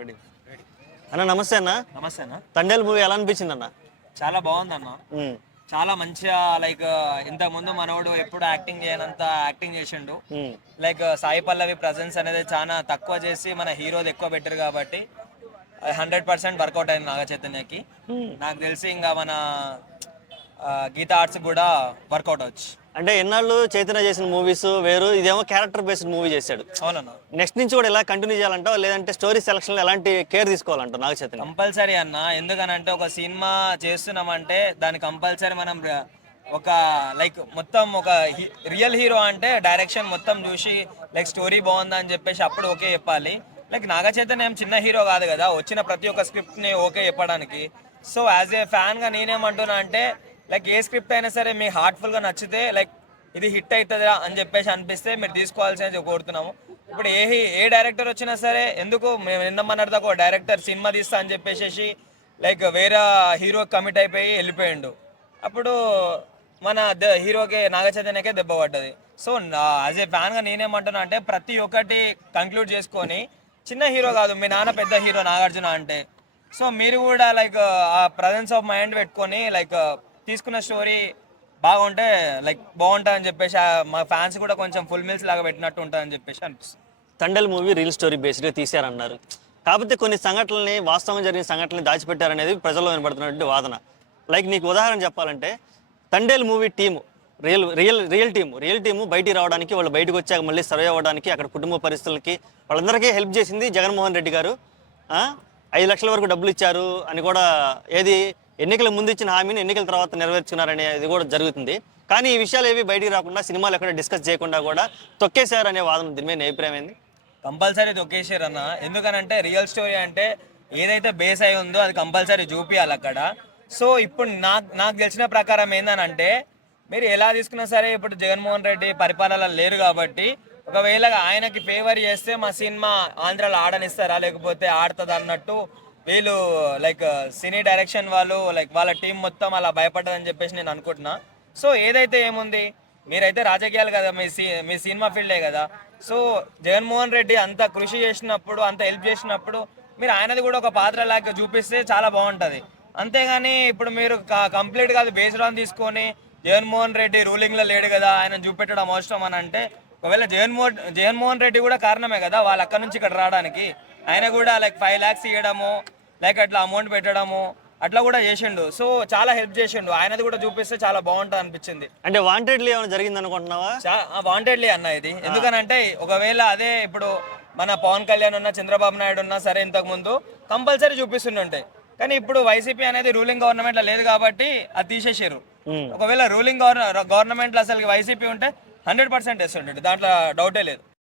Ready అన్న. నమస్తే అన్న. నమస్తే అన్న. తండేల్ మూవీ ఎలా అనిపించింది అన్న? చాలా బాగుంది అన్న. చాలా మంచిగా లైక్ ఇంతకు ముందు మనోడు ఎప్పుడు యాక్టింగ్ చేయనంత యాక్టింగ్ చేసిండు. లైక్ సాయి పల్లవి ప్రజెన్స్ అనేది చాలా తక్కువ చేసి మన హీరోది ఎక్కువ పెట్టారు కాబట్టి 100% వర్కౌట్ అయింది నాగ చైతన్యకి. నాకు తెలిసి ఇంకా మన గీతా ఆర్ట్స్ కూడా వర్కౌట్ అవచ్చు. అంటే ఎన్నాళ్ళు చైతన్య చేసిన మూవీస్ వేరు, ఇదేమో క్యారెక్టర్ బేస్డ్ మూవీ చేశాడు. అవునన్నా. నెక్స్ట్ నుంచి కూడా ఇలా కంటిన్యూ చేయాలంటావు, లేదంటే స్టోరీ సెలక్షన్ ఎలాంటి కేర్ తీసుకోవాలంటావు నాగ చైతన్య? కంపల్సరీ అన్న. ఎందుకనంటే ఒక సినిమా చేస్తున్నామంటే దాని కంపల్సరీ మనం ఒక లైక్ మొత్తం ఒక రియల్ హీరో అంటే డైరెక్షన్ మొత్తం చూసి లైక్ స్టోరీ బాగుందా అని చెప్పేసి అప్పుడు ఓకే చెప్పాలి. లైక్ నాగ చైతన్య ఏం చిన్న హీరో కాదు కదా, వచ్చిన ప్రతి ఒక్క స్క్రిప్ట్ని ఓకే చెప్పడానికి. సో యాజ్ ఏ ఫ్యాన్గా నేనేమంటున్నా అంటే లైక్ ఏ స్క్రిప్ట్ అయినా సరే మీ హార్ట్ఫుల్గా నచ్చితే లైక్ ఇది హిట్ అవుతుందా అని చెప్పేసి అనిపిస్తే మీరు తీసుకోవాల్సిన కోరుతున్నాము. ఇప్పుడు ఏ డైరెక్టర్ వచ్చినా సరే ఎందుకు మేము నిన్నమన్నదాకా ఒక డైరెక్టర్ సినిమా తీస్తా అని చెప్పేసి లైక్ వేరే హీరో కమిట్ అయిపోయి వెళ్ళిపోయిండు. అప్పుడు మన హీరోకి నాగ చైతన్యకే దెబ్బ పడ్డది. సో యాజ్ ఏ ఫ్యాన్గా నేనేమంటున్నా అంటే ప్రతి ఒక్కటి కంక్లూడ్ చేసుకొని, చిన్న హీరో కాదు మీ నాన్న పెద్ద హీరో నాగార్జున అంటే, సో మీరు కూడా లైక్ ఆ ప్రజెన్స్ ఆఫ్ మైండ్ పెట్టుకొని లైక్ తీసుకున్న స్టోరీ బాగుంటే లైక్ బాగుంటుందని చెప్పేసి మా ఫ్యాన్స్ కూడా కొంచెం ఫుల్ మీల్స్ లాగా పెట్టినట్టు ఉంటుందని చెప్పేసి అనిపిస్తుంది. తండేల్ మూవీ రియల్ స్టోరీ బేస్డ్గా తీశారన్నారు. కాకపోతే కొన్ని సంఘటనల్ని, వాస్తవంగా జరిగిన సంఘటనలు దాచిపెట్టారనేది ప్రజల్లో వినబడుతున్నటువంటి వాదన. లైక్ నీకు ఉదాహరణ చెప్పాలంటే Thandel movie team real team బయటికి రావడానికి, వాళ్ళు బయటకు వచ్చాక మళ్ళీ సర్వే అవ్వడానికి, అక్కడ కుటుంబ పరిస్థితులకి వాళ్ళందరికీ హెల్ప్ చేసింది జగన్మోహన్ రెడ్డి గారు. 5 లక్షల వరకు డబ్బులు ఇచ్చారు అని కూడా, ఏది ఎన్నికల ముందు ఇచ్చిన హామీని ఎన్నికల తర్వాత నెరవేర్చుకున్నారనేది కూడా జరుగుతుంది. కానీ ఈ విషయాలు ఏవి బయటికి రాకుండా, సినిమాలు ఎక్కడ డిస్కస్ చేయకుండా కూడా తొక్కేశారు అనే వాదన, దీని మీద అభిప్రాయం ఏంది? కంపల్సరీ తొక్కేశారు అన్న. ఎందుకనంటే రియల్ స్టోరీ అంటే ఏదైతే బేస్ అయి ఉందో అది కంపల్సరీ చూపించాలి అక్కడ. సో ఇప్పుడు నాకు తెలిసిన ప్రకారం ఏందనంటే, మీరు ఎలా తీసుకున్నా సరే ఇప్పుడు జగన్మోహన్ రెడ్డి పరిపాలన లేరు కాబట్టి ఒకవేళ ఆయనకి ఫేవర్ చేస్తే మా సినిమా ఆంధ్రాలో ఆడనిస్తారా లేకపోతే ఆడుతుంది అన్నట్టు వీళ్ళు లైక్ సినీ డైరెక్షన్ వాళ్ళు లైక్ వాళ్ళ టీం మొత్తం అలా భయపడ్డదని చెప్పేసి నేను అనుకుంటున్నా. సో ఏదైతే ఏముంది, మీరైతే రాజకీయాలు కదా, మీ సినిమా ఫీల్డే కదా. సో జగన్మోహన్ రెడ్డి అంత కృషి చేసినప్పుడు, అంత హెల్ప్ చేసినప్పుడు మీరు ఆయనది కూడా ఒక పాత్ర లాగా చూపిస్తే చాలా బాగుంటుంది. అంతేగాని ఇప్పుడు మీరు కంప్లీట్గా అది బేస్డ్ ఆన్ తీసుకొని జగన్మోహన్ రెడ్డి రూలింగ్లో లేడు కదా ఆయన చూపెట్టడం అవసరం అని అంటే, ఒకవేళ జగన్మోహన్ రెడ్డి కూడా కారణమే కదా వాళ్ళు అక్కడ నుంచి ఇక్కడ రావడానికి. ఆయన కూడా లైక్ 5 lakhs ఇవ్వడము, లైక్ అట్లా అమౌంట్ పెట్టడము అట్లా కూడా చేసిండు. సో చాలా హెల్ప్ చేసిండు. ఆయనది కూడా చూపిస్తే చాలా బాగుంటుంది అనిపించింది. అంటే వాంటెడ్లీ ఏమైనా జరిగింది అనుకుంటున్నావా? వాంటెడ్లీ అన్న ఇది. ఎందుకనంటే ఒకవేళ అదే ఇప్పుడు మన పవన్ కళ్యాణ్ ఉన్న, చంద్రబాబు నాయుడు ఉన్నా సరే ఇంతకు ముందు కంపల్సరీ చూపిస్తుండే. కానీ ఇప్పుడు వైసీపీ అనేది రూలింగ్ గవర్నమెంట్లో లేదు కాబట్టి అది తీసేసారు. ఒకవేళ రూలింగ్ గవర్నమెంట్లో అసలు వైసీపీ ఉంటే 100% వేస్తుండే, దాంట్లో డౌటే లేదు.